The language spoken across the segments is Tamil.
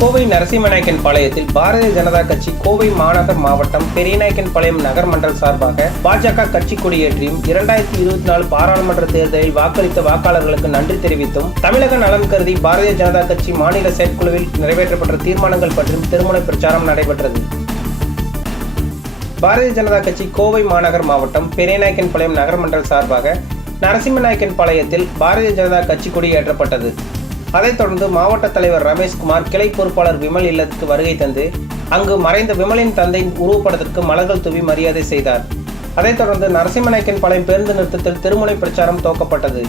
கோவை நரசிம்மநாயக்கன் பாளையத்தில் பாரதிய ஜனதா கட்சி கோவை மாநகர் மாவட்டம் பெரியநாயக்கன் பாளையம் நகர் மண்டல் சார்பாக பாஜக கட்சி கொடியேற்றியும் 2024 பாராளுமன்ற தேர்தலில் வாக்களித்த வாக்காளர்களுக்கு நன்றி தெரிவித்தும் தமிழக நலன் கருதி பாரதிய ஜனதா கட்சி மாநில செயற்குழுவில் நிறைவேற்றப்பட்ட தீர்மானங்கள் பற்றியும் திருமுனை பிரச்சாரம் நடைபெற்றது. பாரதிய ஜனதா கட்சி கோவை மாநகர் மாவட்டம் பெரியநாயக்கன் பாளையம் நகர் மண்டல் சார்பாக நரசிம்மநாயக்கன் பாளையத்தில் பாரதிய ஜனதா கட்சி கொடி ஏற்றப்பட்டது. அதைத் தொடர்ந்து மாவட்ட தலைவர் ரமேஷ்குமார் கிளை பொறுப்பாளர் விமல் இல்லத்துக்கு வருகை தந்து அங்கு மறைந்த விமலின் தந்தையின் உருவப்படத்திற்கு மலர்கள் தூவி மரியாதை செய்தார். அதைத் தொடர்ந்து நரசிம்மநாயக்கன் பாளையம் பேருந்து நிறுத்தத்தில் திருமுனை பிரச்சாரம் துவக்கப்பட்டது.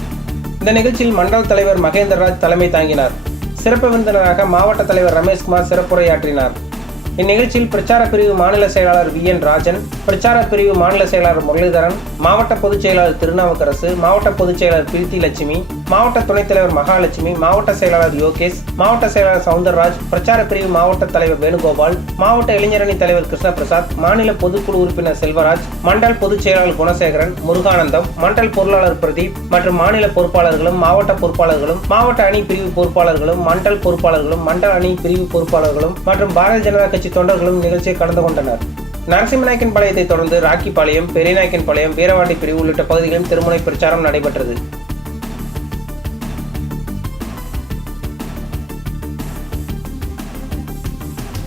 இந்த நிகழ்ச்சியில் மண்டல தலைவர் மகேந்திரராஜ் தலைமை தாங்கினார். சிறப்பு விருந்தினராக மாவட்ட தலைவர் ரமேஷ்குமார் சிறப்புரையாற்றினார். இந்நிகழ்ச்சியில் பிரச்சார பிரிவு மாநில செயலாளர் VN ராஜன், பிரச்சார பிரிவு மாநில செயலாளர் முரளிதரன், மாவட்ட பொதுச் செயலாளர் திருநாவுக்கரசு, மாவட்ட பொதுச் செயலாளர் பிரீத்தி லட்சுமி, மாவட்ட துணைத் தலைவர் மகாலட்சுமி, மாவட்ட செயலாளர் யோகேஷ், மாவட்ட செயலாளர் சவுந்தரராஜ், பிரச்சார பிரிவு மாவட்ட தலைவர் வேணுகோபால், மாவட்ட இளைஞரணி தலைவர் கிருஷ்ணபிரசாத், மாநில பொதுக்குழு உறுப்பினர் செல்வராஜ், மண்டல் பொதுச் செயலாளர் குணசேகரன், முருகானந்தம், மண்டல் பொருளாளர் பிரதீப் மற்றும் மாநில பொறுப்பாளர்களும் மாவட்ட பொறுப்பாளர்களும் மாவட்ட அணி பிரிவு பொறுப்பாளர்களும் மண்டல் பொறுப்பாளர்களும் மண்டல அணி பிரிவு பொறுப்பாளர்களும் மற்றும் பாரதிய ஜனதா கட்சி தொண்டர்களும் நிகழ்ச்சியில் கலந்து கொண்டனர். நரசிம்மநாயக்கன் பாளையத்தை தொடர்ந்து ராக்கிபாளையம், பெரியநாயக்கன் பாளையம், வீரவாண்டி பிரிவு உள்ளிட்ட பகுதிகளிலும் திருமுனை பிரச்சாரம் நடைபெற்றது.